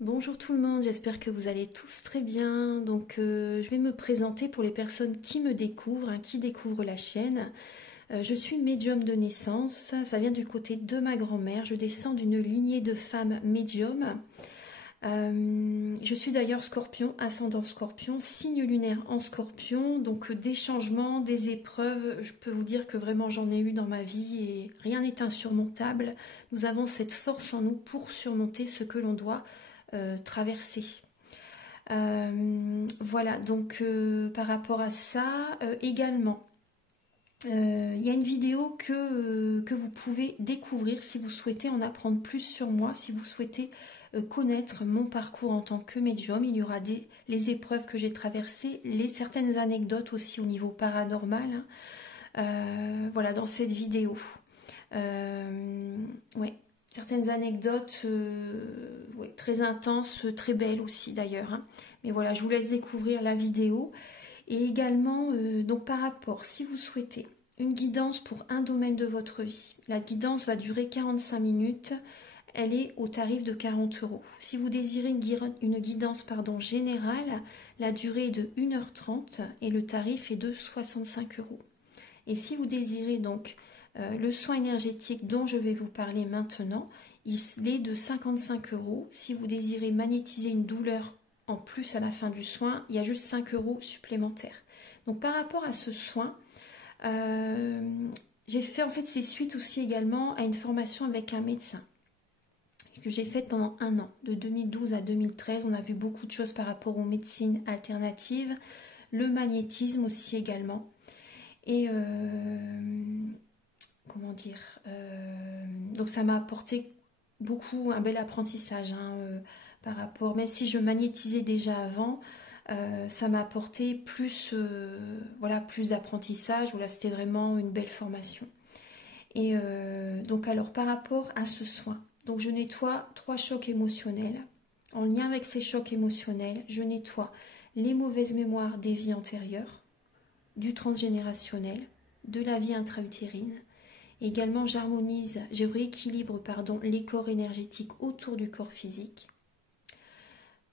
Bonjour tout le monde, j'espère que vous allez tous très bien. Donc je vais me présenter pour les personnes qui me découvrent, qui découvrent la chaîne. Je suis médium de naissance, ça vient du côté de ma grand-mère. Je descends d'une lignée de femmes médiums. Je suis d'ailleurs scorpion, ascendant scorpion, signe lunaire en scorpion. Donc des changements, des épreuves, je peux vous dire que vraiment j'en ai eu dans ma vie et rien n'est insurmontable. Nous avons cette force en nous pour surmonter ce que l'on doit traverser. Voilà, donc par rapport à ça, également, il y a une vidéo que vous pouvez découvrir si vous souhaitez en apprendre plus sur moi, si vous souhaitez connaître mon parcours en tant que médium. Il y aura les épreuves que j'ai traversées, certaines anecdotes aussi au niveau paranormal, voilà, dans cette vidéo. Ouais. Certaines anecdotes ouais, très intenses, très belles aussi d'ailleurs. Mais voilà, je vous laisse découvrir la vidéo. Et également, donc par rapport, si vous souhaitez une guidance pour un domaine de votre vie, la guidance va durer 45 minutes. Elle est au tarif de 40 €. Si vous désirez une guidance générale, la durée est de 1h30 et le tarif est de 65 €. Et si vous désirez donc le soin énergétique dont je vais vous parler maintenant, il est de 55 €. Si vous désirez magnétiser une douleur en plus à la fin du soin, il y a juste 5 € supplémentaires. Donc par rapport à ce soin, j'ai fait en fait c'est suite aussi également à une formation avec un médecin que j'ai faite pendant un an, de 2012 à 2013. On a vu beaucoup de choses par rapport aux médecines alternatives, le magnétisme aussi également. Et comment dire, donc ça m'a apporté beaucoup, un bel apprentissage par rapport, même si je magnétisais déjà avant, ça m'a apporté plus, voilà, plus d'apprentissage. Voilà, c'était vraiment une belle formation. Et donc alors par rapport à ce soin, donc je nettoie 3 chocs émotionnels. En lien avec ces chocs émotionnels, je nettoie les mauvaises mémoires des vies antérieures, du transgénérationnel, de la vie intra-utérine. Également, je rééquilibre les corps énergétiques autour du corps physique.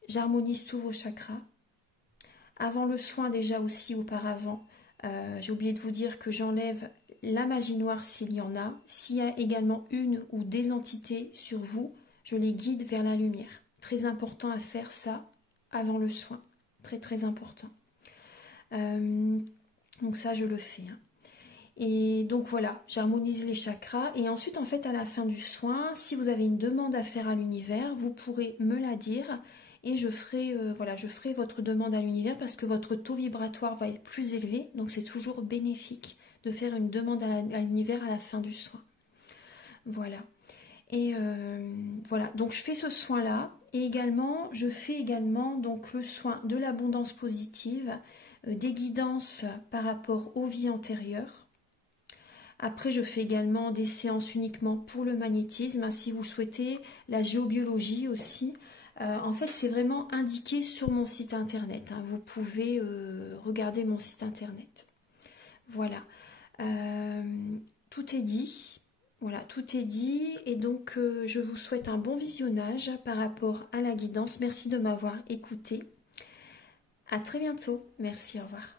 J'harmonise tous vos chakras. Avant le soin, déjà aussi auparavant, j'ai oublié de vous dire que j'enlève la magie noire s'il y en a. S'il y a également une ou des entités sur vous, je les guide vers la lumière. Très important à faire ça avant le soin. Très très important. Donc ça, je le fais. Et donc voilà, j'harmonise les chakras. Et ensuite, en fait, à la fin du soin, si vous avez une demande à faire à l'univers, vous pourrez me la dire. Et je ferai, voilà, je ferai votre demande à l'univers parce que votre taux vibratoire va être plus élevé. Donc c'est toujours bénéfique de faire une demande à l'univers à la fin du soin. Voilà. Et voilà, donc je fais ce soin-là. Et également, je fais également donc, le soin de l'abondance positive, des guidances par rapport aux vies antérieures. Après, je fais également des séances uniquement pour le magnétisme, si vous souhaitez, la géobiologie aussi. En fait, c'est vraiment indiqué sur mon site internet. Vous pouvez regarder mon site internet. Voilà. Tout est dit. Voilà, tout est dit. Et donc, je vous souhaite un bon visionnage par rapport à la guidance. Merci de m'avoir écouté. À très bientôt. Merci, au revoir.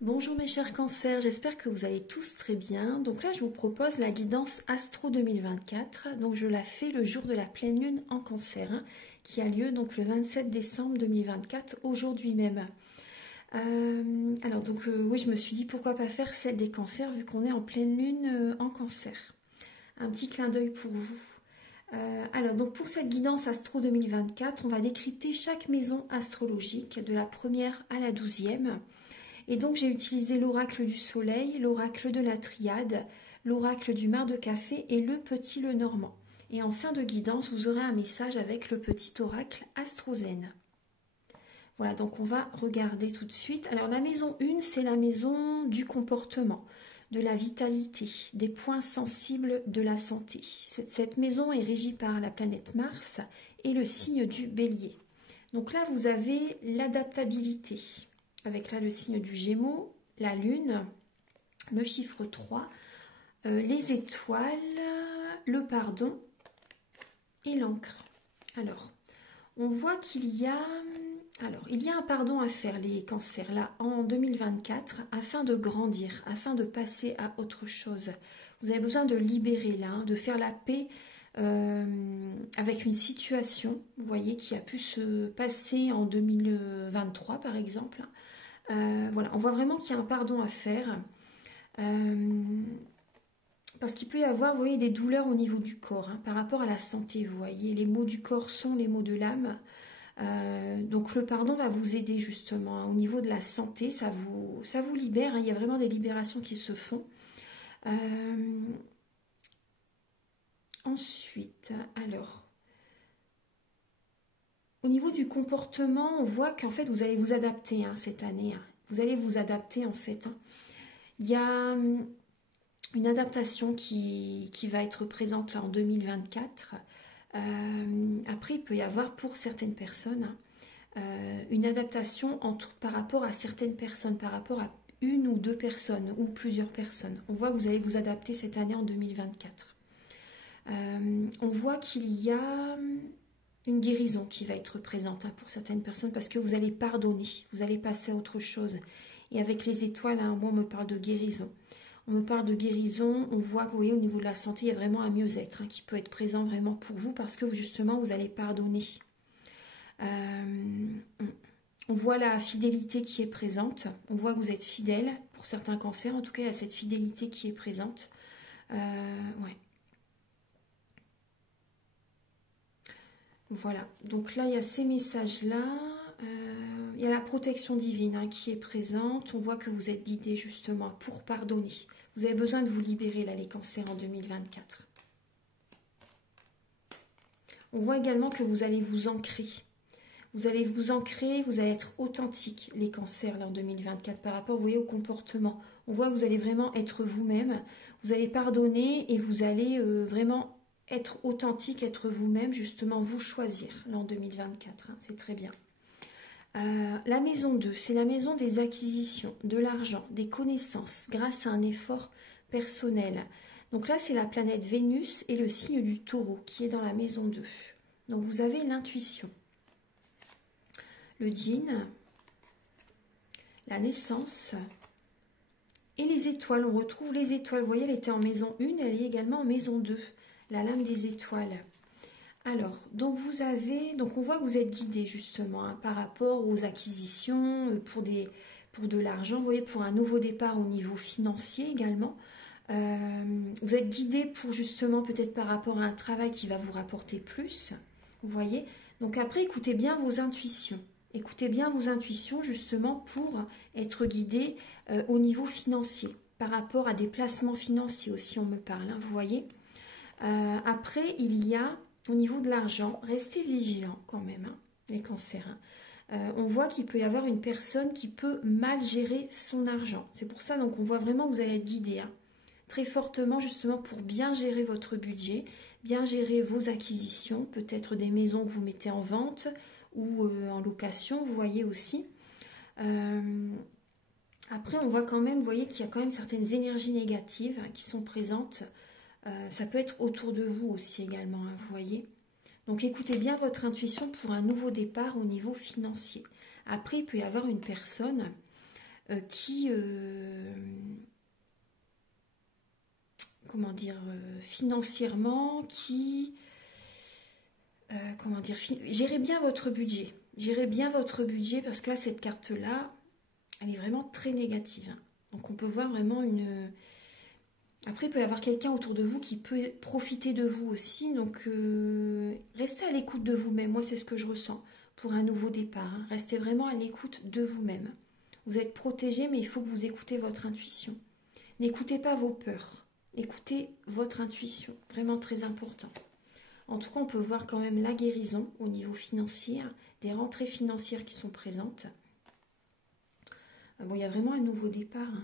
Bonjour mes chers cancers, j'espère que vous allez tous très bien. Donc là, je vous propose la guidance Astro 2024. Donc je la fais le jour de la pleine lune en cancer, qui a lieu donc le 27 décembre 2024, aujourd'hui même. Alors donc oui, je me suis dit pourquoi pas faire celle des cancers vu qu'on est en pleine lune en cancer. Un petit clin d'œil pour vous. Alors donc pour cette guidance Astro 2024, on va décrypter chaque maison astrologique de la première à la 12e. Et donc j'ai utilisé l'oracle du soleil, l'oracle de la triade, l'oracle du mar de café et le petit le normand. Et en fin de guidance, vous aurez un message avec le petit oracle Astrozen. Voilà, donc on va regarder tout de suite. Alors la maison 1, c'est la maison du comportement, de la vitalité, des points sensibles de la santé. Cette maison est régie par la planète Mars et le signe du bélier. Donc là, vous avez l'adaptabilité. Avec là le signe du Gémeaux, la Lune, le chiffre 3, les étoiles, le pardon et l'encre. Alors, On voit qu'il y a... Alors, il y a un pardon à faire, les cancers, là, en 2024, afin de grandir, afin de passer à autre chose. Vous avez besoin de libérer, là, hein, de faire la paix avec une situation, vous voyez, qui a pu se passer en 2023, par exemple. Voilà, on voit vraiment qu'il y a un pardon à faire. Parce qu'il peut y avoir, vous voyez, des douleurs au niveau du corps, hein, par rapport à la santé, vous voyez. Les maux du corps sont les maux de l'âme. Donc le pardon va vous aider justement, hein, au niveau de la santé, ça vous libère, hein, il y a vraiment des libérations qui se font. Ensuite, alors, au niveau du comportement, on voit qu'en fait vous allez vous adapter, hein, cette année, hein. Vous allez vous adapter en fait, hein. Il y a une adaptation qui va être présente là en 2024. Après, il peut y avoir pour certaines personnes, une adaptation par rapport à certaines personnes, par rapport à une ou deux personnes ou plusieurs personnes. On voit que vous allez vous adapter cette année en 2024. On voit qu'il y a une guérison qui va être présente, hein, pour certaines personnes, parce que vous allez pardonner, vous allez passer à autre chose. Et avec les étoiles, hein, moi on me parle de guérison. On me parle de guérison, on voit que, vous voyez, au niveau de la santé, il y a vraiment un mieux-être, hein, qui peut être présent vraiment pour vous, parce que justement, vous allez pardonner. On voit la fidélité qui est présente, on voit que vous êtes fidèle, pour certains cancers, en tout cas, il y a cette fidélité qui est présente. Ouais. Voilà, donc là, il y a ces messages-là. Il y a la protection divine, hein, qui est présente. On voit que vous êtes guidé justement pour pardonner. Vous avez besoin de vous libérer, là, les cancers, en 2024. On voit également que vous allez vous ancrer. Vous allez vous ancrer, vous allez être authentique, les cancers, là, en 2024, par rapport, vous voyez, au comportement. On voit que vous allez vraiment être vous-même. Vous allez pardonner et vous allez vraiment être authentique, être vous-même, justement, vous choisir, là, en 2024. Hein, c'est très bien. La maison 2, c'est la maison des acquisitions, de l'argent, des connaissances, grâce à un effort personnel. Donc là, c'est la planète Vénus et le signe du taureau qui est dans la maison 2. Donc vous avez l'intuition, le djinn, la naissance et les étoiles. On retrouve les étoiles. Vous voyez, elle était en maison 1, elle est également en maison 2, la lame des étoiles. Alors, donc on voit que vous êtes guidé justement, hein, par rapport aux acquisitions, pour de l'argent, vous voyez, pour un nouveau départ au niveau financier également. Vous êtes guidé pour justement peut-être par rapport à un travail qui va vous rapporter plus, vous voyez. Donc après, écoutez bien vos intuitions. Écoutez bien vos intuitions justement pour être guidé au niveau financier, par rapport à des placements financiers aussi, on me parle, hein, vous voyez. Après, il y a... Au niveau de l'argent, restez vigilants quand même, hein, les cancers. Hein. On voit qu'il peut y avoir une personne qui peut mal gérer son argent. C'est pour ça, donc, on voit vraiment que vous allez être guidé, hein, très fortement, justement, pour bien gérer votre budget, bien gérer vos acquisitions, peut-être des maisons que vous mettez en vente ou en location, vous voyez aussi. Après, on voit quand même, vous voyez qu'il y a quand même certaines énergies négatives, hein, qui sont présentes. Ça peut être autour de vous aussi également, hein, vous voyez. Donc écoutez bien votre intuition pour un nouveau départ au niveau financier. Après, il peut y avoir une personne qui, comment dire, financièrement, qui, comment dire, gérez bien votre budget. Gérez bien votre budget parce que là, cette carte-là, elle est vraiment très négative. Hein. Donc on peut voir vraiment une... Après, il peut y avoir quelqu'un autour de vous qui peut profiter de vous aussi. Donc, restez à l'écoute de vous-même. Moi, c'est ce que je ressens pour un nouveau départ. Hein. Restez vraiment à l'écoute de vous-même. Vous êtes protégé, mais il faut que vous écoutez votre intuition. N'écoutez pas vos peurs. Écoutez votre intuition. Vraiment très important. En tout cas, on peut voir quand même la guérison au niveau financier. Hein, des rentrées financières qui sont présentes. Bon, il y a vraiment un nouveau départ.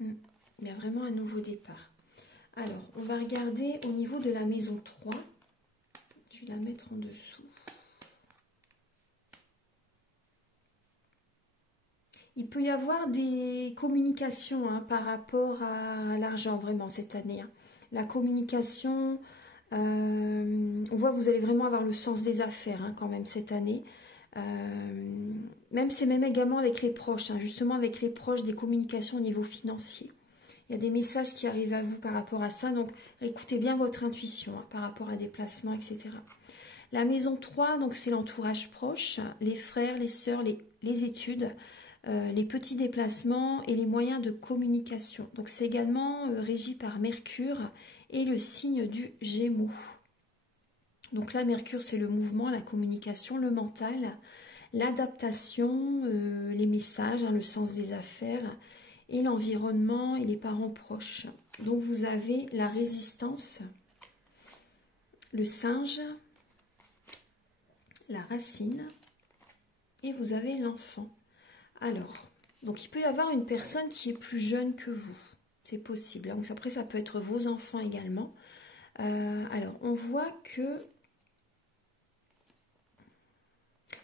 Hein. Il y a vraiment un nouveau départ. Alors, on va regarder au niveau de la maison 3. Je vais la mettre en dessous. Il peut y avoir des communications, hein, par rapport à l'argent, vraiment, cette année. Hein. La communication, On voit que vous allez vraiment avoir le sens des affaires hein, quand même cette année. C'est même également avec les proches, hein, justement avec les proches, des communications au niveau financier. Il y a des messages qui arrivent à vous par rapport à ça, donc écoutez bien votre intuition hein, par rapport à des placements, etc. La maison 3, donc c'est l'entourage proche, les frères, les sœurs, les études, les petits déplacements et les moyens de communication. Donc c'est également régi par Mercure et le signe du Gémeaux. Donc là, Mercure, c'est le mouvement, la communication, le mental, l'adaptation, les messages, hein, le sens des affaires, et l'environnement et les parents proches. Donc vous avez la résistance, le singe, la racine, et vous avez l'enfant. Alors, donc il peut y avoir une personne qui est plus jeune que vous. C'est possible. Donc après, ça peut être vos enfants également. Alors, on voit que...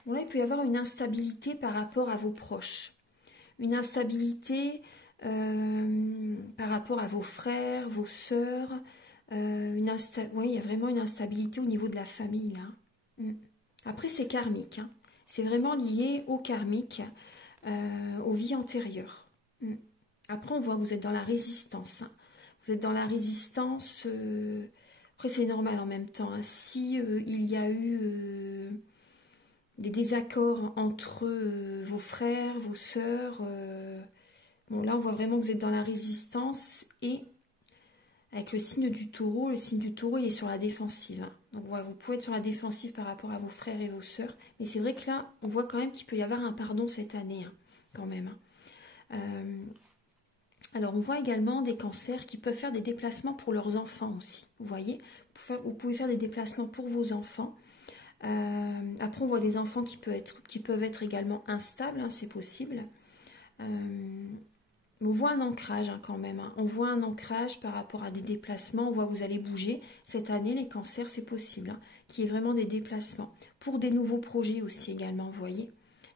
Bon, là, il peut y avoir une instabilité par rapport à vos proches. Une instabilité par rapport à vos frères, vos sœurs. Oui, il y a vraiment une instabilité au niveau de la famille, là. Après, c'est karmique. Hein. C'est vraiment lié au karmique, aux vies antérieures. Après, on voit que vous êtes dans la résistance. Hein. Vous êtes dans la résistance. Après, c'est normal en même temps. Hein. Si il y a eu des désaccords entre vos frères, vos sœurs, bon, là, on voit vraiment que vous êtes dans la résistance et avec le signe du taureau, il est sur la défensive. Hein. Donc voilà, vous pouvez être sur la défensive par rapport à vos frères et vos sœurs. Mais c'est vrai que là, on voit quand même qu'il peut y avoir un pardon cette année, hein, quand même. Hein. Alors, on voit également des cancers qui peuvent faire des déplacements pour leurs enfants aussi. Vous voyez, vous pouvez faire des déplacements pour vos enfants. Après, on voit des enfants qui peuvent être également instables, hein, c'est possible. On voit un ancrage hein, quand même. Hein. On voit un ancrage par rapport à des déplacements. On voit que vous allez bouger. Cette année, les cancers, c'est possible. Hein, qu'il y ait vraiment des déplacements. Pour des nouveaux projets aussi également, vous voyez.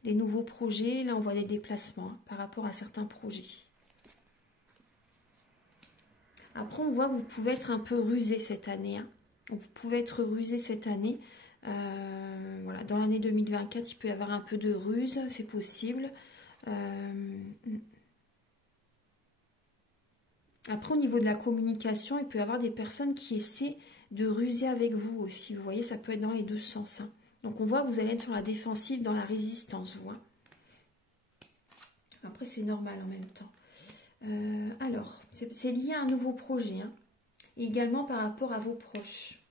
Des nouveaux projets, là on voit des déplacements hein, par rapport à certains projets. Après, on voit que vous pouvez être un peu rusé cette année. Hein. Vous pouvez être rusé cette année. Voilà. Dans l'année 2024, il peut y avoir un peu de ruse, c'est possible. Après, au niveau de la communication, il peut y avoir des personnes qui essaient de ruser avec vous aussi. Vous voyez, ça peut être dans les deux sens. Hein. Donc, on voit que vous allez être sur la défensive, dans la résistance. Vous, hein. Après, c'est normal en même temps. Alors, c'est lié à un nouveau projet. Hein. Et également par rapport à vos proches.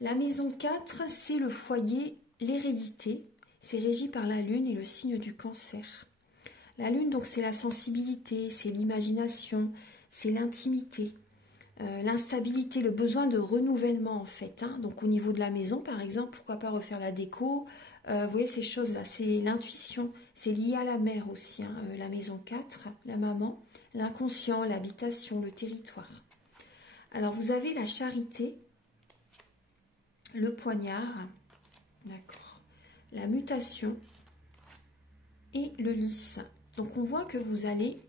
La maison 4, c'est le foyer, l'hérédité. C'est régi par la lune et le signe du cancer. La lune, donc, c'est la sensibilité, c'est l'imagination, c'est l'intimité, l'instabilité, le besoin de renouvellement en fait. Hein. Donc au niveau de la maison par exemple, pourquoi pas refaire la déco, vous voyez ces choses-là, c'est l'intuition, c'est lié à la mère aussi, hein. La maison 4, la maman, l'inconscient, l'habitation, le territoire. Alors vous avez la charité, le poignard, d'accord, la mutation et le lys. Donc on voit que vous allez...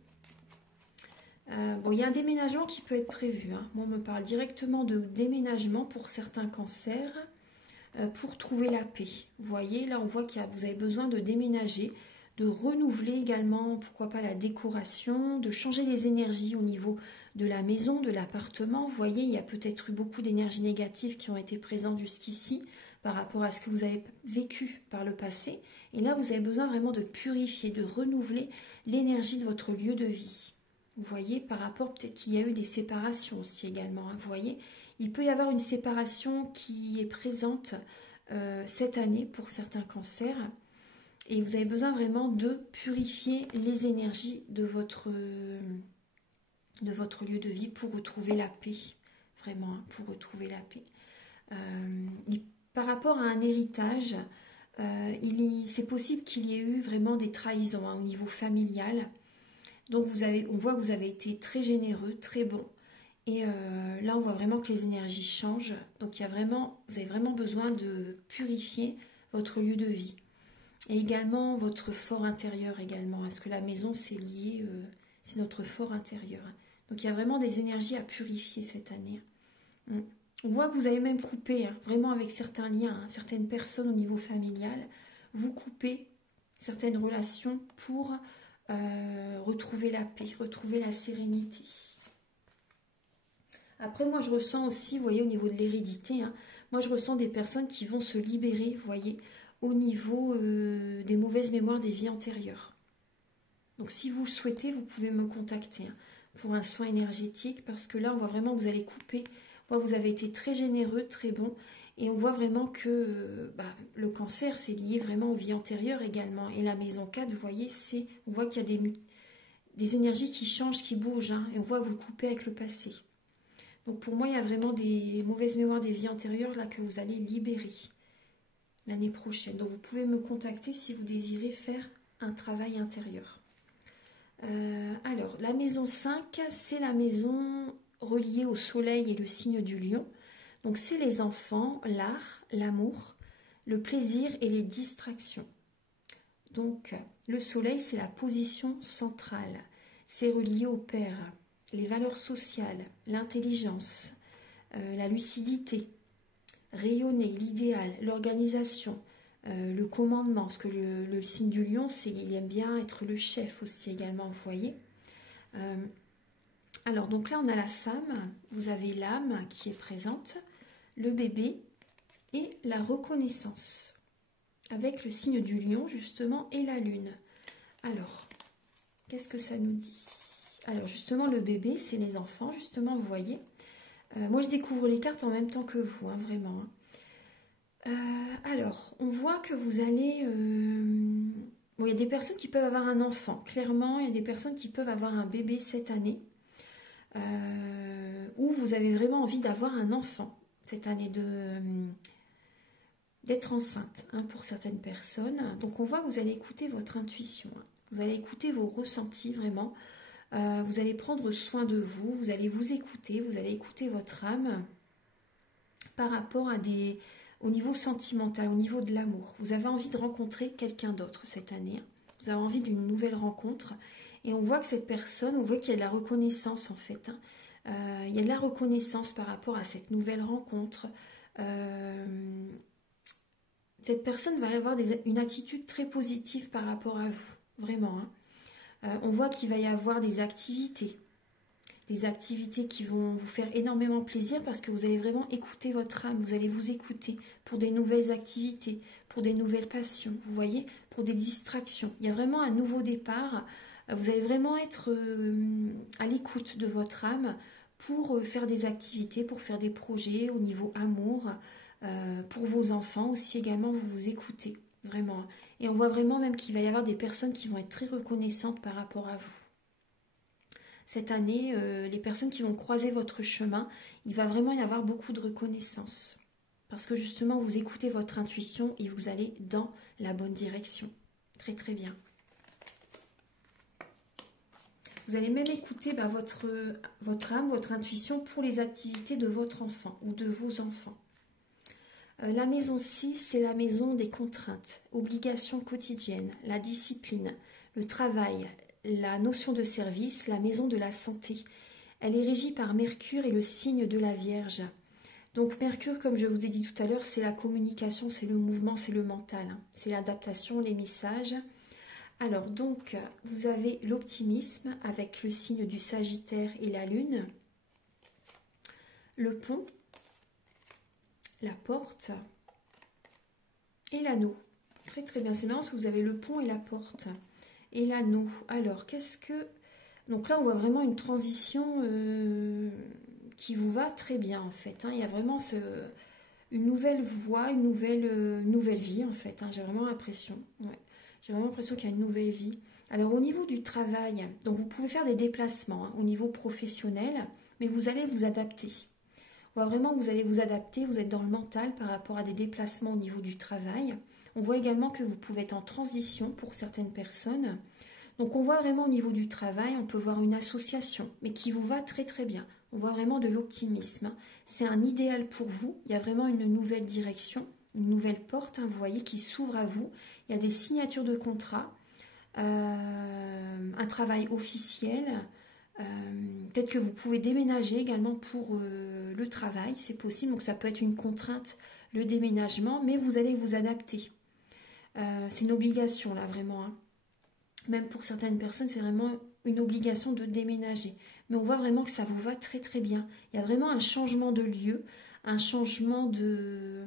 bon, il y a un déménagement qui peut être prévu. Hein. Moi, on me parle directement de déménagement pour certains cancers pour trouver la paix. Vous voyez, là, on voit que vous avez besoin de déménager, de renouveler également, pourquoi pas la décoration, de changer les énergies au niveau de la maison, de l'appartement. Vous voyez, il y a peut-être eu beaucoup d'énergies négatives qui ont été présentes jusqu'ici par rapport à ce que vous avez vécu par le passé. Et là, vous avez besoin vraiment de purifier, de renouveler l'énergie de votre lieu de vie. Vous voyez, par rapport, peut-être qu'il y a eu des séparations aussi également. Hein, vous voyez, il peut y avoir une séparation qui est présente cette année pour certains cancers. Et vous avez besoin vraiment de purifier les énergies de votre lieu de vie pour retrouver la paix. Vraiment, hein, pour retrouver la paix. Par rapport à un héritage, c'est possible qu'il y ait eu vraiment des trahisons hein, au niveau familial. Donc on voit que vous avez été très généreux, très bon. Et là, on voit vraiment que les énergies changent. Donc vous avez vraiment besoin de purifier votre lieu de vie. Et également votre fort intérieur également. Est-ce que la maison, c'est lié, c'est notre fort intérieur. Donc il y a vraiment des énergies à purifier cette année. On voit que vous allez même couper, hein, vraiment avec certains liens, hein, certaines personnes au niveau familial. Vous coupez certaines relations pour retrouver la paix, retrouver la sérénité. Après, moi, je ressens aussi, vous voyez, au niveau de l'hérédité, hein, moi, je ressens des personnes qui vont se libérer, vous voyez, au niveau des mauvaises mémoires des vies antérieures. Donc, si vous le souhaitez, vous pouvez me contacter hein, pour un soin énergétique, parce que là, on voit vraiment que vous allez couper. Moi, vous avez été très généreux, très bon, et on voit vraiment que le cancer, c'est lié vraiment aux vies antérieures également. Et la maison 4, vous voyez, on voit qu'il y a des énergies qui changent, qui bougent, hein, et on voit que vous coupez avec le passé. Donc pour moi, il y a vraiment des mauvaises mémoires des vies antérieures là que vous allez libérer l'année prochaine. Donc vous pouvez me contacter si vous désirez faire un travail intérieur. Alors, la maison 5, c'est la maison reliée au soleil et le signe du lion. Donc c'est les enfants, l'art, l'amour, le plaisir et les distractions. Donc le soleil, c'est la position centrale. C'est relié au père, les valeurs sociales, l'intelligence, la lucidité, rayonner, l'idéal, l'organisation, le commandement, parce que le signe du lion, il aime bien être le chef aussi également, vous voyez. Alors, donc là, on a la femme, vous avez l'âme qui est présente, le bébé et la reconnaissance, avec le signe du lion, justement, et la lune. Alors, qu'est-ce que ça nous dit? Alors, justement, le bébé, c'est les enfants, justement, vous voyez. Moi, je découvre les cartes en même temps que vous, hein, vraiment. Alors, on voit que vous allez... Bon, il y a des personnes qui peuvent avoir un enfant, clairement. Il y a des personnes qui peuvent avoir un bébé cette année. Ou vous avez vraiment envie d'avoir un enfant cette année, d'être enceinte, hein, pour certaines personnes. Donc, on voit que vous allez écouter votre intuition. Hein. Vous allez écouter vos ressentis, vraiment. Vous allez prendre soin de vous. Vous allez vous écouter. Vous allez écouter votre âme par rapport à au niveau sentimental, au niveau de l'amour. Vous avez envie de rencontrer quelqu'un d'autre cette année. Vous avez envie d'une nouvelle rencontre. Et on voit que cette personne, on voit qu'il y a de la reconnaissance en fait. Hein. Il y a de la reconnaissance par rapport à cette nouvelle rencontre. Cette personne va avoir une attitude très positive par rapport à vous. Vraiment. Hein. On voit qu'il va y avoir des activités. Des activités qui vont vous faire énormément plaisir parce que vous allez vraiment écouter votre âme, vous allez vous écouter pour des nouvelles activités, pour des nouvelles passions, vous voyez, pour des distractions. Il y a vraiment un nouveau départ, vous allez vraiment être à l'écoute de votre âme pour faire des activités, pour faire des projets au niveau amour, pour vos enfants aussi également, vous vous écoutez, vraiment. Et on voit vraiment même qu'il va y avoir des personnes qui vont être très reconnaissantes par rapport à vous. Cette année, les personnes qui vont croiser votre chemin, il va vraiment y avoir beaucoup de reconnaissance. Parce que justement, vous écoutez votre intuition et vous allez dans la bonne direction. Très très bien. Vous allez même écouter votre âme, votre intuition pour les activités de votre enfant ou de vos enfants. La maison 6, c'est la maison des contraintes, obligations quotidiennes, la discipline, le travail, la notion de service, la maison de la santé. Elle est régie par Mercure et le signe de la Vierge. Donc Mercure, comme je vous ai dit tout à l'heure, c'est la communication, c'est le mouvement, c'est le mental. Hein. C'est l'adaptation, les messages. Alors donc, vous avez l'optimisme avec le signe du Sagittaire et la Lune. Le pont, la porte et l'anneau. Très très bien, c'est marrant parce que vous avez le pont et la porte. Et l'anneau. Alors, qu'est-ce que... Donc là, on voit vraiment une transition qui vous va très bien, en fait. Hein. Il y a vraiment une nouvelle voie, une nouvelle vie, en fait. Hein. J'ai vraiment l'impression. Ouais. J'ai vraiment l'impression qu'il y a une nouvelle vie. Alors, au niveau du travail, donc vous pouvez faire des déplacements hein, au niveau professionnel, mais vous allez vous adapter. On voit vraiment que vous allez vous adapter, vous êtes dans le mental par rapport à des déplacements au niveau du travail. On voit également que vous pouvez être en transition pour certaines personnes. Donc on voit vraiment au niveau du travail, on peut voir une association, mais qui vous va très très bien. On voit vraiment de l'optimisme. C'est un idéal pour vous, il y a vraiment une nouvelle direction, une nouvelle porte, hein, vous voyez, qui s'ouvre à vous. Il y a des signatures de contrats, un travail officiel, Peut-être que vous pouvez déménager également pour le travail, c'est possible. Donc ça peut être une contrainte, le déménagement, mais vous allez vous adapter. C'est une obligation là vraiment, hein. Même pour certaines personnes, c'est vraiment une obligation de déménager. Mais on voit vraiment que ça vous va très très bien. Il y a vraiment un changement de lieu, un changement de...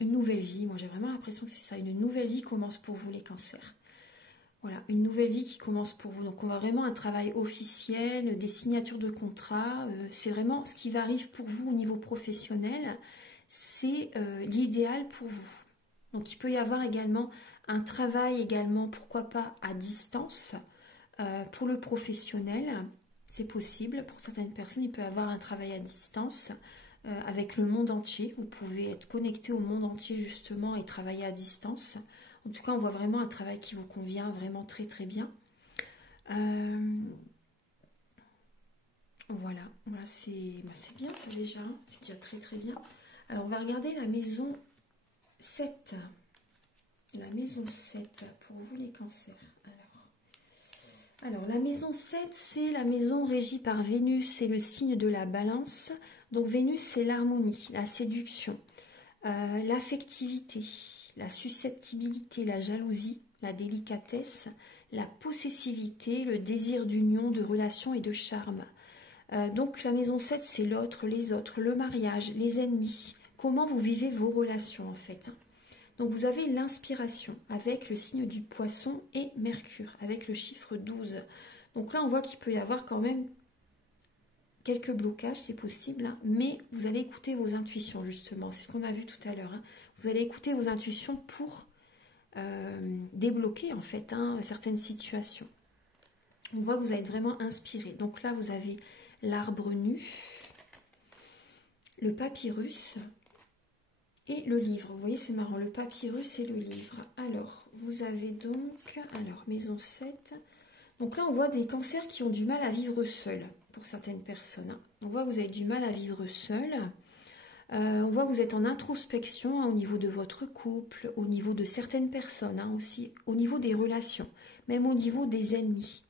une nouvelle vie. Moi j'ai vraiment l'impression que c'est ça, une nouvelle vie commence pour vous les cancers. Voilà, une nouvelle vie qui commence pour vous. Donc on voit vraiment un travail officiel, des signatures de contrat. C'est vraiment ce qui va arriver pour vous au niveau professionnel. C'est l'idéal pour vous. Donc il peut y avoir également un travail également, pourquoi pas à distance, pour le professionnel. C'est possible. Pour certaines personnes, il peut y avoir un travail à distance avec le monde entier. Vous pouvez être connecté au monde entier justement et travailler à distance. En tout cas, on voit vraiment un travail qui vous convient vraiment très très bien. Voilà, c'est bien ça déjà. C'est déjà très très bien. Alors, on va regarder la maison 7. La maison 7 pour vous les cancers. Alors, la maison 7, c'est la maison régie par Vénus, c'est le signe de la balance. Donc Vénus, c'est l'harmonie, la séduction, l'affectivité, la susceptibilité, la jalousie, la délicatesse, la possessivité, le désir d'union, de relation et de charme. Donc la maison 7, c'est l'autre, les autres, le mariage, les ennemis. Comment vous vivez vos relations en fait. Donc vous avez l'inspiration avec le signe du poisson et Mercure, avec le chiffre 12. Donc là on voit qu'il peut y avoir quand même quelques blocages, c'est possible, hein, mais vous allez écouter vos intuitions justement, c'est ce qu'on a vu tout à l'heure. Hein. Vous allez écouter vos intuitions pour débloquer en fait certaines situations. On voit que vous êtes vraiment inspiré. Donc là vous avez l'arbre nu, le papyrus et le livre. Vous voyez, c'est marrant, le papyrus et le livre. Alors, vous avez donc, maison 7. Donc là, on voit des cancers qui ont du mal à vivre seuls, pour certaines personnes. On voit que vous avez du mal à vivre seul. On voit que vous êtes en introspection au niveau de votre couple, au niveau de certaines personnes, aussi au niveau des relations, même au niveau des ennemis,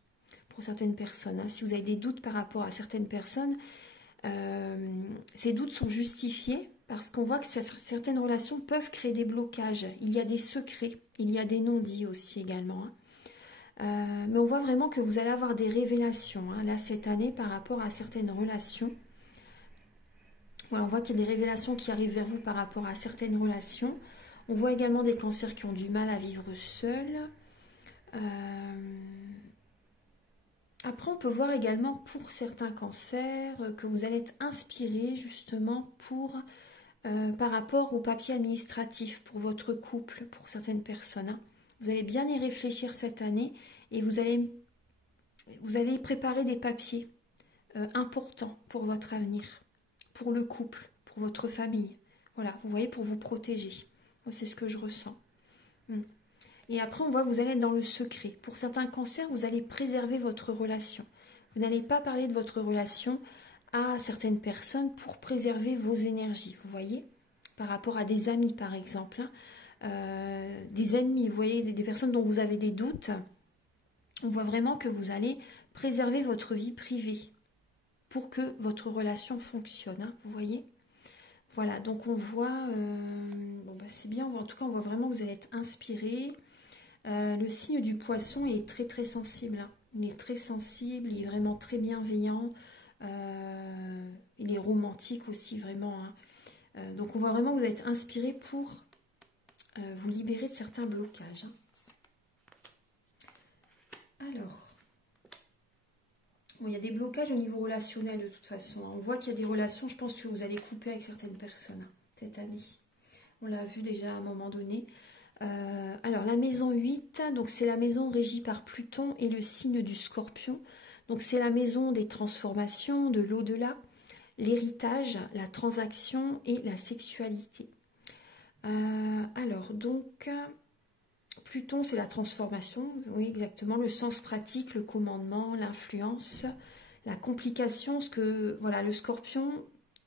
pour certaines personnes. Si vous avez des doutes par rapport à certaines personnes, ces doutes sont justifiés parce qu'on voit que certaines relations peuvent créer des blocages. Il y a des secrets, il y a des non-dits aussi également. Mais on voit vraiment que vous allez avoir des révélations là cette année par rapport à certaines relations. Voilà, on voit qu'il y a des révélations qui arrivent vers vous par rapport à certaines relations. On voit également des cancers qui ont du mal à vivre seuls. Après, on peut voir également pour certains cancers que vous allez être inspiré justement par rapport au papier administratif pour votre couple, pour certaines personnes. Vous allez bien y réfléchir cette année et vous allez préparer des papiers importants pour votre avenir, pour le couple, pour votre famille. Voilà, vous voyez, pour vous protéger. Moi, c'est ce que je ressens. Et après, on voit que vous allez être dans le secret. Pour certains cancers, vous allez préserver votre relation. Vous n'allez pas parler de votre relation à certaines personnes pour préserver vos énergies, vous voyez, par rapport à des amis, par exemple, des ennemis, vous voyez, des personnes dont vous avez des doutes. On voit vraiment que vous allez préserver votre vie privée pour que votre relation fonctionne, vous voyez. Voilà, donc on voit, c'est bien, en tout cas, on voit vraiment que vous allez être inspiré. Le signe du poisson est très très sensible. Il est très sensible, il est vraiment très bienveillant. Il est romantique aussi, vraiment. Donc on voit vraiment que vous êtes inspiré pour vous libérer de certains blocages. Alors, bon, il y a des blocages au niveau relationnel de toute façon. On voit qu'il y a des relations, je pense que vous allez couper avec certaines personnes cette année. On l'a vu déjà à un moment donné. Alors la maison 8, donc c'est la maison régie par Pluton et le signe du Scorpion. Donc c'est la maison des transformations, de l'au-delà, l'héritage, la transaction et la sexualité. Alors donc Pluton c'est la transformation, oui exactement, le sens pratique, le commandement, l'influence, la complication, voilà, le Scorpion,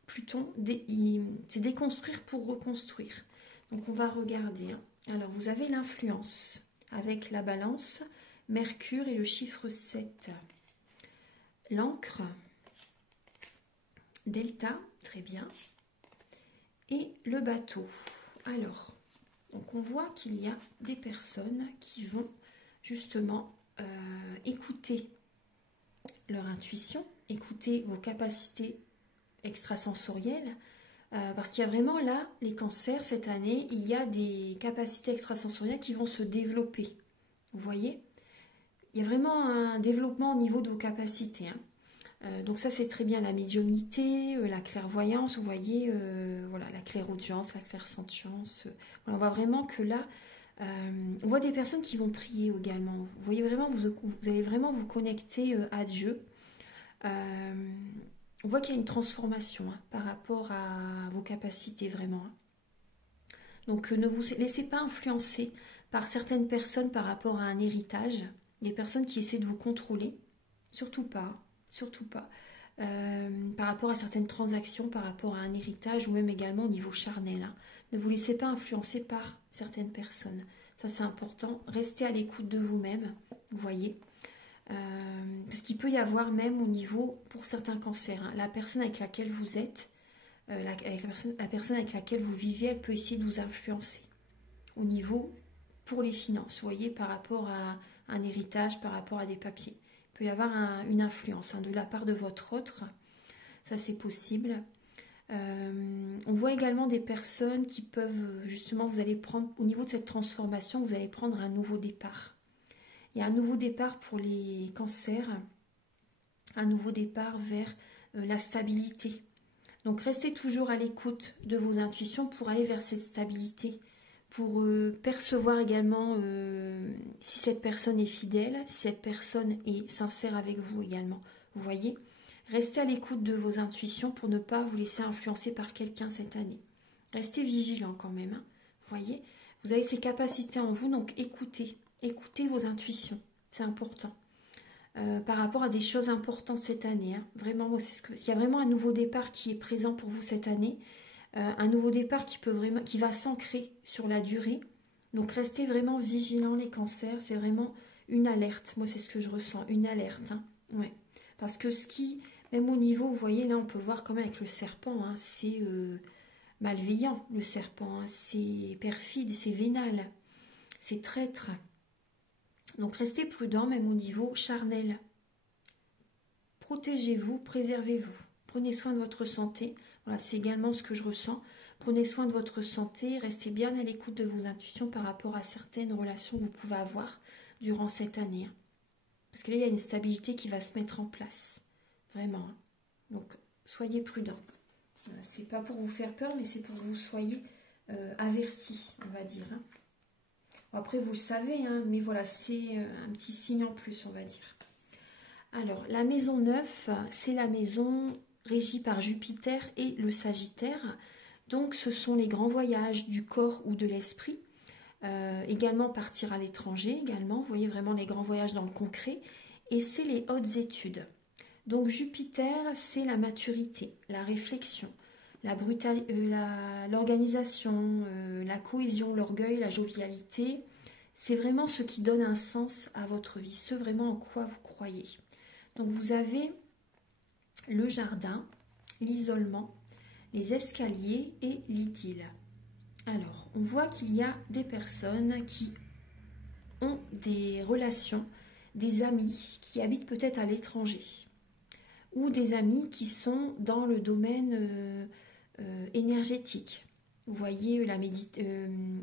Pluton, c'est déconstruire pour reconstruire. Donc on va regarder. Alors vous avez l'influence avec la balance, Mercure et le chiffre 7. l'encre, Delta, très bien, et le bateau. Alors, donc on voit qu'il y a des personnes qui vont justement écouter leur intuition, écouter vos capacités extrasensorielles, parce qu'il y a vraiment là, les cancers, cette année, il y a des capacités extrasensorielles qui vont se développer. Vous voyez? Il y a vraiment un développement au niveau de vos capacités. Donc ça, c'est très bien la médiumnité, la clairvoyance, vous voyez, voilà, la clairaudience, la clairsentience. Voilà, on voit vraiment que là, on voit des personnes qui vont prier également. Vous voyez vraiment, vous allez vraiment vous connecter à Dieu. On voit qu'il y a une transformation par rapport à vos capacités, vraiment. Donc ne vous laissez pas influencer par certaines personnes par rapport à un héritage, des personnes qui essaient de vous contrôler, surtout pas, surtout pas. Par rapport à certaines transactions, par rapport à un héritage ou même également au niveau charnel. Ne vous laissez pas influencer par certaines personnes. Ça, c'est important. Restez à l'écoute de vous-même, vous voyez. Parce qu'il peut y avoir même au niveau, pour certains cancers, la personne avec laquelle vous êtes, la personne avec laquelle vous vivez, elle peut essayer de vous influencer. Au niveau, pour les finances, vous voyez, par rapport à un héritage, par rapport à des papiers. Il peut y avoir une influence de la part de votre autre. Ça, c'est possible. On voit également des personnes qui peuvent, justement, vous allez prendre, au niveau de cette transformation, vous allez prendre un nouveau départ. Il y a un nouveau départ pour les cancers, un nouveau départ vers la stabilité. Donc, restez toujours à l'écoute de vos intuitions pour aller vers cette stabilité, pour percevoir également si cette personne est fidèle, si cette personne est sincère avec vous également. Vous voyez, restez à l'écoute de vos intuitions pour ne pas vous laisser influencer par quelqu'un cette année. Restez vigilant quand même. Vous voyez, vous avez ces capacités en vous, donc écoutez vos intuitions. C'est important. Par rapport à des choses importantes cette année. Vraiment, moi, il y a vraiment un nouveau départ qui est présent pour vous cette année. Un nouveau départ qui va s'ancrer sur la durée. Donc restez vraiment vigilants les cancers, c'est vraiment une alerte. Moi c'est ce que je ressens, une alerte. Ouais. Parce que même au niveau, vous voyez là on peut voir quand même avec le serpent, c'est malveillant le serpent, c'est perfide, c'est vénal, c'est traître. Donc restez prudents même au niveau charnel. Protégez-vous, préservez-vous, prenez soin de votre santé. Voilà, c'est également ce que je ressens. Prenez soin de votre santé, restez bien à l'écoute de vos intuitions par rapport à certaines relations que vous pouvez avoir durant cette année. Parce que là, il y a une stabilité qui va se mettre en place. Vraiment. Donc, soyez prudents. Voilà, c'est pas pour vous faire peur, mais c'est pour que vous soyez avertis, on va dire. Bon, après, vous le savez, mais voilà, c'est un petit signe en plus, on va dire. Alors, la maison 9, c'est la maison régie par Jupiter et le Sagittaire. Donc, ce sont les grands voyages du corps ou de l'esprit. Également, partir à l'étranger, également. Vous voyez vraiment les grands voyages dans le concret. Et c'est les hautes études. Donc, Jupiter, c'est la maturité, la réflexion, l'organisation, la cohésion, l'orgueil, la jovialité. C'est vraiment ce qui donne un sens à votre vie, ce vraiment en quoi vous croyez. Donc vous avez le jardin, l'isolement, les escaliers et l'idylle. Alors, on voit qu'il y a des personnes qui ont des relations, des amis qui habitent peut-être à l'étranger ou des amis qui sont dans le domaine énergétique. Vous voyez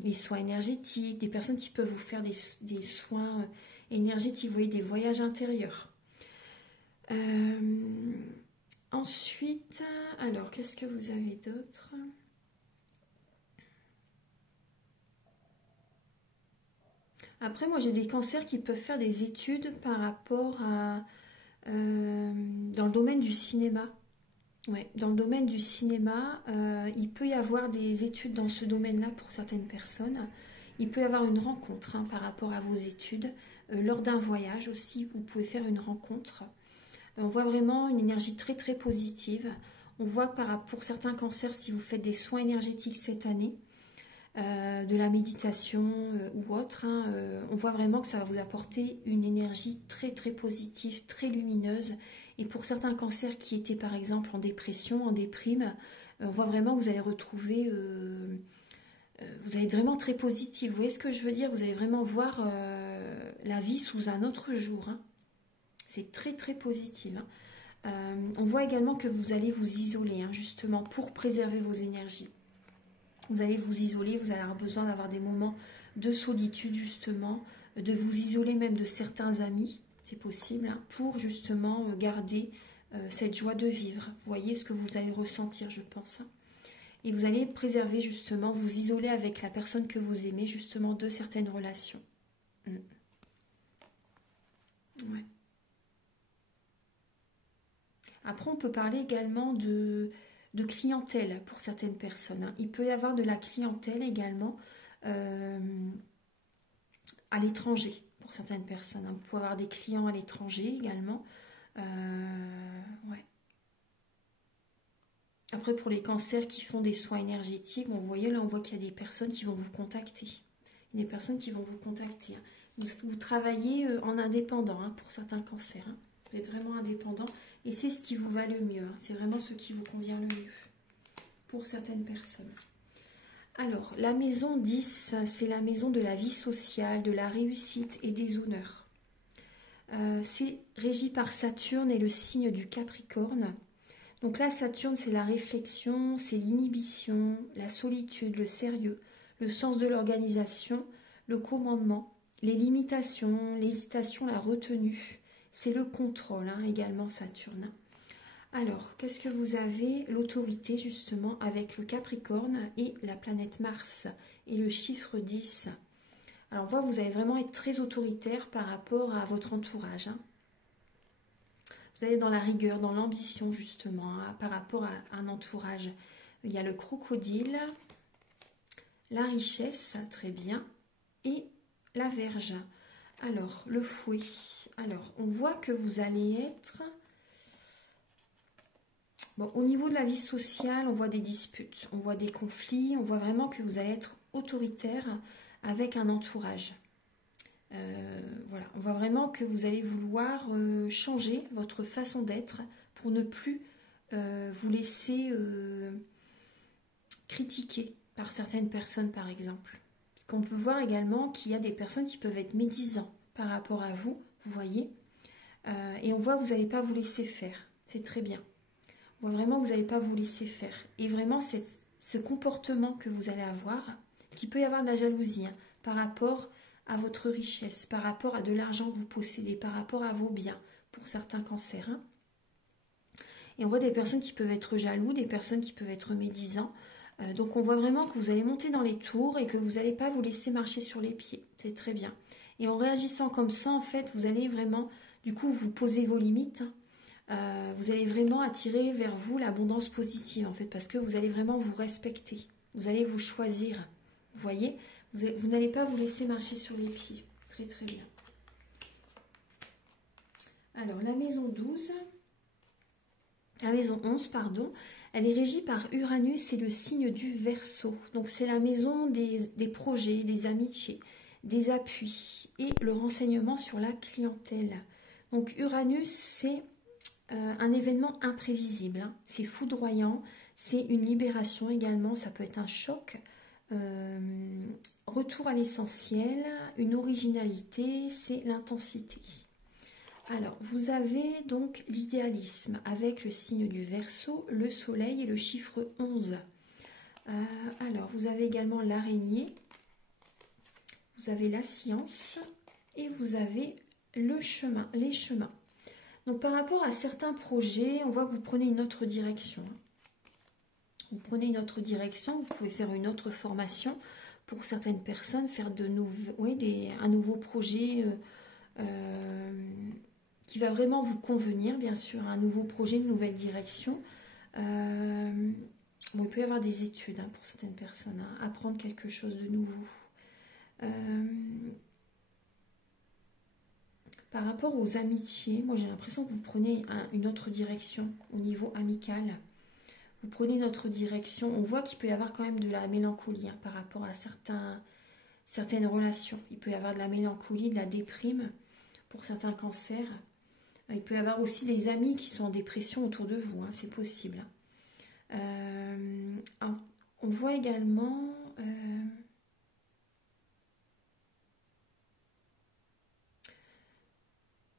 les soins énergétiques, des personnes qui peuvent vous faire des soins énergétiques, vous voyez des voyages intérieurs. Ensuite, alors qu'est-ce que vous avez d'autre? Après, moi j'ai des cancers qui peuvent faire des études par rapport à dans le domaine du cinéma. Ouais, dans le domaine du cinéma, il peut y avoir des études dans ce domaine-là pour certaines personnes. Il peut y avoir une rencontre par rapport à vos études. Lors d'un voyage aussi, vous pouvez faire une rencontre. On voit vraiment une énergie très très positive. On voit que pour certains cancers, si vous faites des soins énergétiques cette année, de la méditation ou autre, on voit vraiment que ça va vous apporter une énergie très très positive, très lumineuse Et pour certains cancers qui étaient par exemple en dépression, en déprime, on voit vraiment que vous allez retrouver, vous allez être vraiment très positif. Vous voyez ce que je veux dire? Vous allez vraiment voir la vie sous un autre jour. Hein. C'est très très positif. Hein. On voit également que vous allez vous isoler, hein, justement, pour préserver vos énergies. Vous allez vous isoler, vous allez avoir besoin d'avoir des moments de solitude, justement, de vous isoler même de certains amis, c'est possible, hein, pour justement garder cette joie de vivre. Vous voyez ce que vous allez ressentir, je pense. Hein. Et vous allez préserver, justement, vous isoler avec la personne que vous aimez, justement, de certaines relations. Ouais. Après, on peut parler également de clientèle pour certaines personnes. Hein. Il peut y avoir de la clientèle également à l'étranger pour certaines personnes. Hein. Vous pouvez avoir des clients à l'étranger également. Ouais. Après, pour les cancers qui font des soins énergétiques, bon, vous voyez, là, on voit qu'il y a des personnes qui vont vous contacter. Il y a des personnes qui vont vous contacter. Hein. Vous travaillez en indépendant hein, pour certains cancers. Hein. Vous êtes vraiment indépendant. Et c'est ce qui vous va le mieux. Hein. C'est vraiment ce qui vous convient le mieux pour certaines personnes. Alors, la maison 10, c'est la maison de la vie sociale, de la réussite et des honneurs. C'est régi par Saturne et le signe du Capricorne. Donc là, Saturne, c'est la réflexion, c'est l'inhibition, la solitude, le sérieux, le sens de l'organisation, le commandement, les limitations, l'hésitation, la retenue. C'est le contrôle, hein, également Saturne. Alors, qu'est-ce que vous avez? L'autorité, justement, avec le Capricorne et la planète Mars et le chiffre 10. Alors, on voit que vous allez vraiment être très autoritaire par rapport à votre entourage. Hein. Vous allez dans la rigueur, dans l'ambition, justement, hein, par rapport à un entourage. Il y a le crocodile, la richesse, très bien, et la verge. Alors, le fouet. Alors, on voit que vous allez être... Bon, au niveau de la vie sociale, on voit des disputes, on voit des conflits, on voit vraiment que vous allez être autoritaire avec un entourage. Voilà, on voit vraiment que vous allez vouloir changer votre façon d'être pour ne plus vous laisser critiquer par certaines personnes, par exemple. Parce qu'on peut voir également qu'il y a des personnes qui peuvent être médisants par rapport à vous, vous voyez. Et on voit que vous n'allez pas vous laisser faire, c'est très bien. On voit vraiment que vous n'allez pas vous laisser faire. Et vraiment, ce comportement que vous allez avoir, qu'il peut y avoir de la jalousie hein, par rapport à votre richesse, par rapport à de l'argent que vous possédez, par rapport à vos biens, pour certains cancers. Hein. Et on voit des personnes qui peuvent être jaloux, des personnes qui peuvent être médisants. Donc on voit vraiment que vous allez monter dans les tours et que vous n'allez pas vous laisser marcher sur les pieds. C'est très bien. Et en réagissant comme ça, en fait, vous allez vraiment, du coup, vous poser vos limites. Vous allez vraiment attirer vers vous l'abondance positive, en fait, parce que vous allez vraiment vous respecter. Vous allez vous choisir. Vous voyez, vous n'allez pas vous laisser marcher sur les pieds. Très, très bien. Alors, la maison 12, la maison 11, pardon, elle est régie par Uranus et le signe du Verseau. Donc, c'est la maison des projets, des amitiés, des appuis et le renseignement sur la clientèle. Donc, Uranus, c'est un événement imprévisible. Hein. C'est foudroyant, c'est une libération également, ça peut être un choc. Retour à l'essentiel, une originalité, c'est l'intensité. Alors, vous avez donc l'idéalisme avec le signe du Verseau, le soleil et le chiffre 11. Alors, vous avez également l'araignée, vous avez la science et vous avez le chemin, les chemins. Donc, par rapport à certains projets, on voit que vous prenez une autre direction. Vous prenez une autre direction, vous pouvez faire une autre formation pour certaines personnes, faire un nouveau projet qui va vraiment vous convenir, bien sûr, un nouveau projet, une nouvelle direction. Bon, il peut y avoir des études hein, pour certaines personnes, hein, apprendre quelque chose de nouveau. Par rapport aux amitiés, moi j'ai l'impression que vous prenez une autre direction au niveau amical. Vous prenez une autre direction. On voit qu'il peut y avoir quand même de la mélancolie hein, par rapport à certaines relations. Il peut y avoir de la mélancolie, de la déprime pour certains cancers. Il peut y avoir aussi des amis qui sont en dépression autour de vous, hein, c'est possible. On voit également...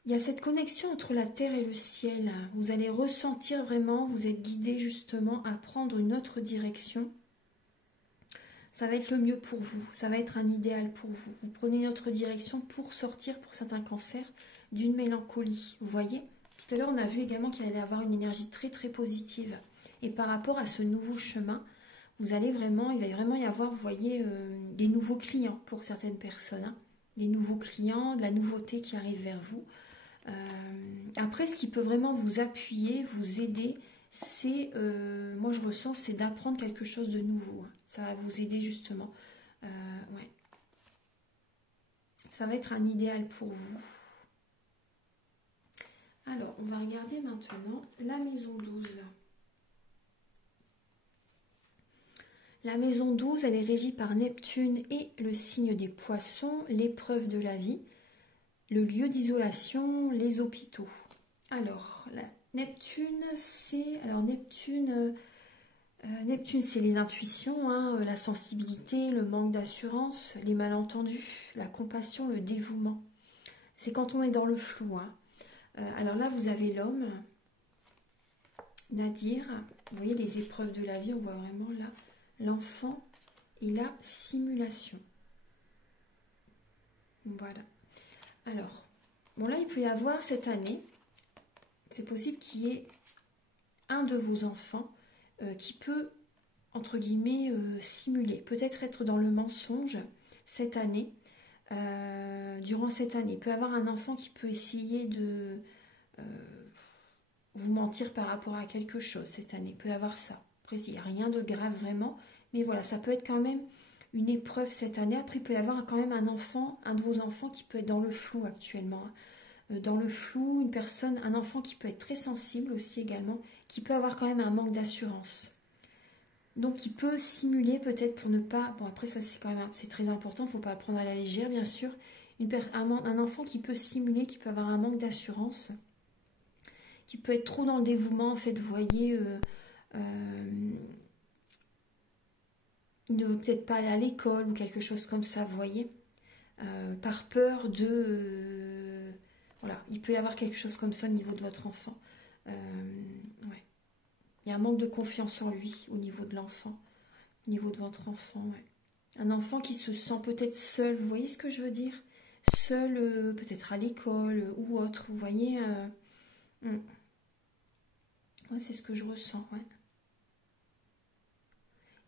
il y a cette connexion entre la terre et le ciel. Vous allez ressentir vraiment, vous êtes guidé justement à prendre une autre direction. Ça va être le mieux pour vous, ça va être un idéal pour vous. Vous prenez une autre direction pour sortir, pour certains cancers, d'une mélancolie. Vous voyez, tout à l'heure on a vu également qu'il allait avoir une énergie très très positive. Et par rapport à ce nouveau chemin, vous allez vraiment, il va vraiment y avoir, vous voyez, des nouveaux clients pour certaines personnes. Hein. Des nouveaux clients, de la nouveauté qui arrive vers vous. Après, ce qui peut vraiment vous appuyer, vous aider, c'est, moi je ressens, c'est d'apprendre quelque chose de nouveau. Hein. Ça va vous aider justement. Ouais. Ça va être un idéal pour vous. Alors, on va regarder maintenant la maison 12. La maison 12, elle est régie par Neptune et le signe des poissons, l'épreuve de la vie, le lieu d'isolation, les hôpitaux. Alors, Neptune, c'est... Alors, Neptune, c'est les intuitions, hein, la sensibilité, le manque d'assurance, les malentendus, la compassion, le dévouement. C'est quand on est dans le flou. Hein. Alors là, vous avez l'homme, Nadir. Vous voyez les épreuves de la vie, on voit vraiment là l'enfant et la simulation. Voilà. Alors, bon là, il peut y avoir cette année, c'est possible qu'il y ait un de vos enfants qui peut, entre guillemets, simuler, peut-être être dans le mensonge cette année, durant cette année. Il peut y avoir un enfant qui peut essayer de vous mentir par rapport à quelque chose cette année, il peut y avoir ça. Après, il n'y a rien de grave vraiment, mais voilà, ça peut être quand même une épreuve cette année. Après, il peut y avoir quand même un enfant, un de vos enfants qui peut être dans le flou actuellement. Dans le flou, une personne, un enfant qui peut être très sensible aussi également, qui peut avoir quand même un manque d'assurance. Donc, il peut simuler peut-être pour ne pas... Bon, après, ça, c'est quand même c'est très important, il ne faut pas le prendre à la légère, bien sûr. Un enfant qui peut simuler, qui peut avoir un manque d'assurance, qui peut être trop dans le dévouement, en fait, vous voyez... il ne veut peut-être pas aller à l'école ou quelque chose comme ça, vous voyez, par peur de... voilà, il peut y avoir quelque chose comme ça au niveau de votre enfant. Ouais. Il y a un manque de confiance en lui au niveau de l'enfant, au niveau de votre enfant. Ouais. Un enfant qui se sent peut-être seul, vous voyez ce que je veux dire? Seul, peut-être à l'école ou autre, vous voyez. Ouais, c'est ce que je ressens, ouais.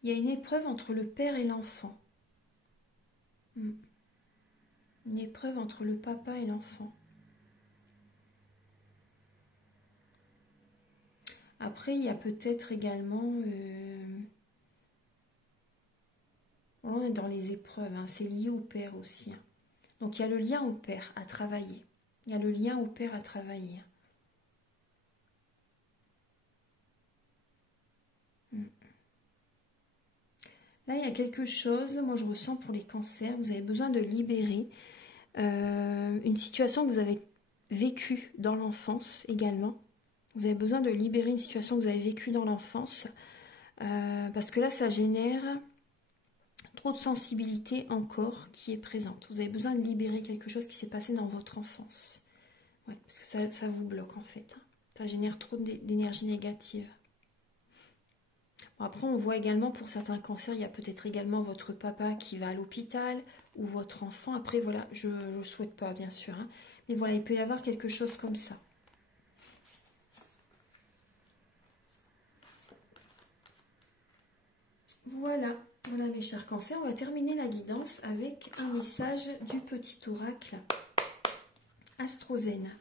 Il y a une épreuve entre le père et l'enfant. Une épreuve entre le papa et l'enfant. Après, il y a peut-être également... on est dans les épreuves, hein, c'est lié au père aussi. Hein. Donc, il y a le lien au père à travailler. Il y a le lien au père à travailler. Là, il y a quelque chose, moi je ressens pour les cancers, vous avez besoin de libérer une situation que vous avez vécue dans l'enfance également. Vous avez besoin de libérer une situation que vous avez vécue dans l'enfance parce que là, ça génère trop de sensibilité encore qui est présente. Vous avez besoin de libérer quelque chose qui s'est passé dans votre enfance. Ouais, parce que ça vous bloque en fait. Hein. Ça génère trop d'énergie négative. Bon, après, on voit également pour certains cancers, il y a peut-être également votre papa qui va à l'hôpital ou votre enfant. Après, voilà, je ne le souhaite pas, bien sûr. Hein. Mais voilà, il peut y avoir quelque chose comme ça. Voilà, voilà mes chers cancers. On va terminer la guidance avec un message du petit oracle Astrozène.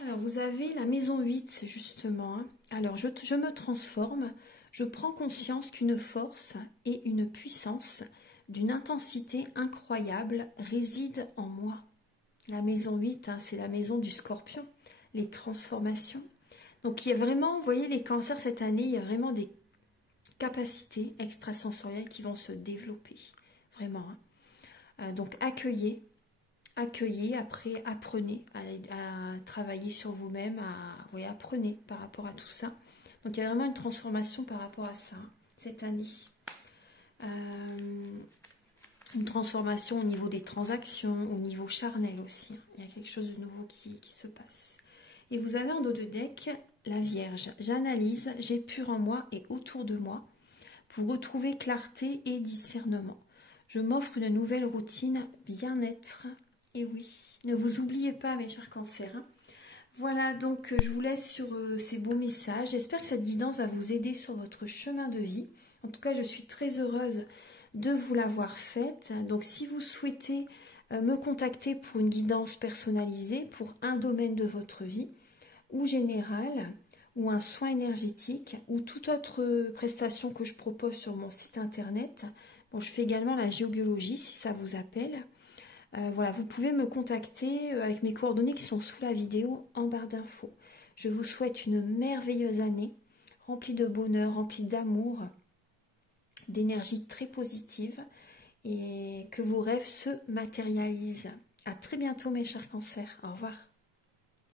Alors, vous avez la maison 8, justement. Hein. Alors, je me transforme. Je prends conscience qu'une force et une puissance d'une intensité incroyable résident en moi. La maison 8, hein, c'est la maison du scorpion, les transformations. Donc il y a vraiment, vous voyez, les cancers cette année, il y a vraiment des capacités extrasensorielles qui vont se développer. Vraiment. Hein. Donc accueillez, après apprenez à travailler sur vous-même, oui, apprenez par rapport à tout ça. Donc il y a vraiment une transformation par rapport à ça, hein, cette année. Une transformation au niveau des transactions, au niveau charnel aussi. Il y a quelque chose de nouveau qui se passe. Et vous avez en dos de deck la Vierge. J'analyse, j'épure en moi et autour de moi pour retrouver clarté et discernement. Je m'offre une nouvelle routine, bien-être. Et oui, ne vous oubliez pas mes chers cancers. Hein. Voilà, donc je vous laisse sur ces beaux messages. J'espère que cette guidance va vous aider sur votre chemin de vie. En tout cas, je suis très heureuse de vous l'avoir faite. Donc si vous souhaitez me contacter pour une guidance personnalisée pour un domaine de votre vie ou général ou un soin énergétique ou toute autre prestation que je propose sur mon site internet. Bon, je fais également la géobiologie si ça vous appelle. Voilà, vous pouvez me contacter avec mes coordonnées qui sont sous la vidéo en barre d'infos. Je vous souhaite une merveilleuse année, remplie de bonheur, remplie d'amour, d'énergie très positive et que vos rêves se matérialisent. À très bientôt mes chers cancers. Au revoir.